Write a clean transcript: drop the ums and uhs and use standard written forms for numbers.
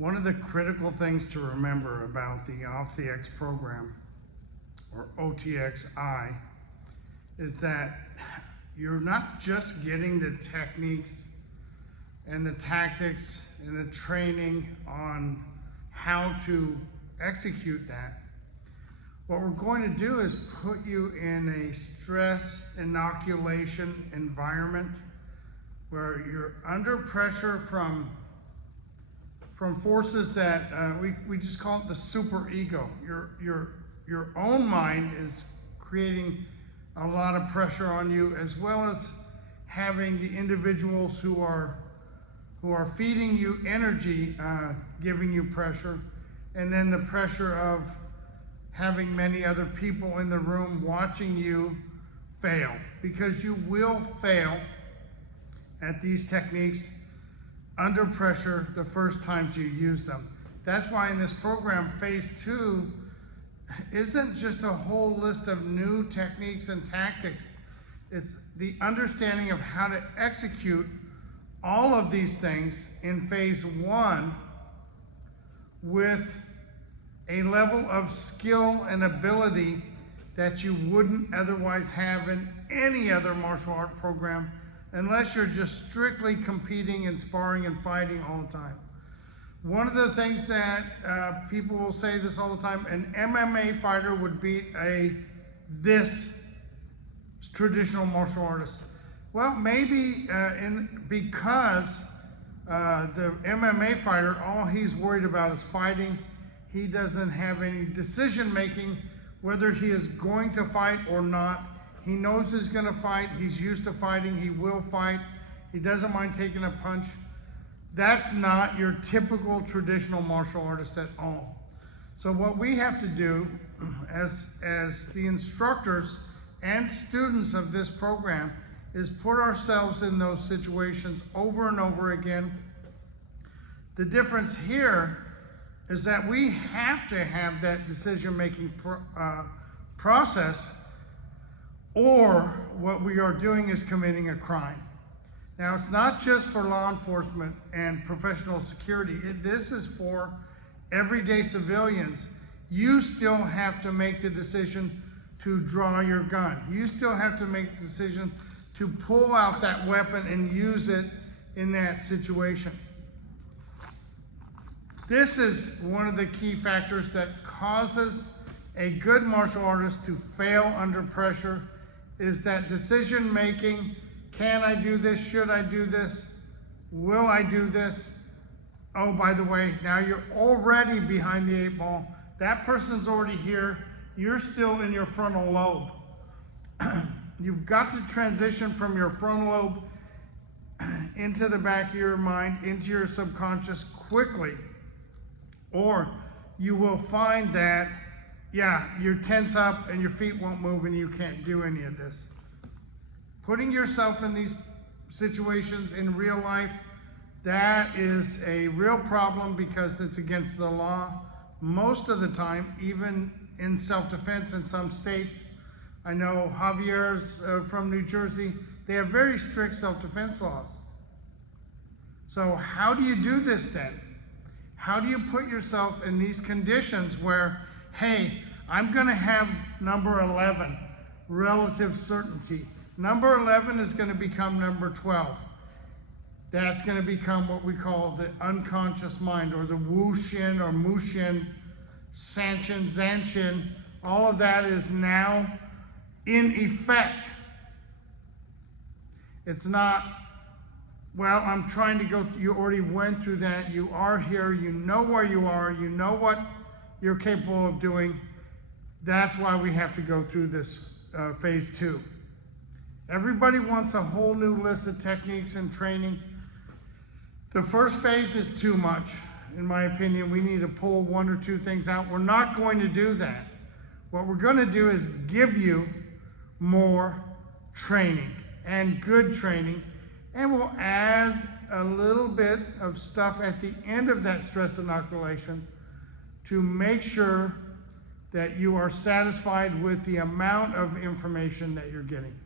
One of the critical things to remember about the OptiX program, or OTXI, is that you're not just getting the techniques and the tactics and the training on how to execute that. What we're going to do is put you in a stress inoculation environment where you're under pressure from forces that we just call it the super ego. Your own mind is creating a lot of pressure on you, as well as having the individuals who are feeding you energy, giving you pressure, and then the pressure of having many other people in the room watching you fail, because you will fail at these techniques under pressure the first times you use them. That's why in this program, phase 2 isn't just a whole list of new techniques and tactics. It's the understanding of how to execute all of these things in phase 1 with a level of skill and ability that you wouldn't otherwise have in any other martial art program, unless you're just strictly competing and sparring and fighting all the time. One of the things that people will say this all the time, an MMA fighter would beat this traditional martial artist. Well, maybe because the MMA fighter, all he's worried about is fighting. He doesn't have any decision making whether he is going to fight or not. He knows he's going to fight. He's used to fighting. He will fight. He doesn't mind taking a punch. That's not your typical traditional martial artist at all. So what we have to do as the instructors and students of this program is put ourselves in those situations over and over again. The difference here is that we have to have that decision-making process, or what we are doing is committing a crime. Now, it's not just for law enforcement and professional security. This is for everyday civilians. You still have to make the decision to draw your gun. You still have to make the decision to pull out that weapon and use it in that situation. This is one of the key factors that causes a good martial artist to fail under pressure, is that decision making. Can I do this? Should I do this? Will I do this? Oh, by the way, now you're already behind the 8 ball. That person's already here. You're still in your frontal lobe. You've got to transition from your frontal lobe into the back of your mind, into your subconscious quickly, or you will find that, you tense up and your feet won't move and you can't do any of this. Putting yourself in these situations in real life, that is a real problem, because it's against the law most of the time, even in self-defense in some states. I know Javier's from New Jersey. They have very strict self-defense laws. So how do you do this then? How do you put yourself in these conditions where, hey, I'm gonna have number 11, relative certainty. Number 11 is going to become number 12. That's going to become what we call the unconscious mind, or the Wu-Shin or Mu-Shin, Sanshin, Zanshin. All of that is now in effect. It's not, well, I'm trying to go, you already went through that. You are here. You know where you are. You know what you're capable of doing. That's why we have to go through this phase 2. Everybody wants a whole new list of techniques and training. The first phase is too much, in my opinion. We need to pull 1 or 2 things out. We're not going to do that. What we're going to do is give you more training, and good training, and we'll add a little bit of stuff at the end of that stress inoculation to make sure that you are satisfied with the amount of information that you're getting.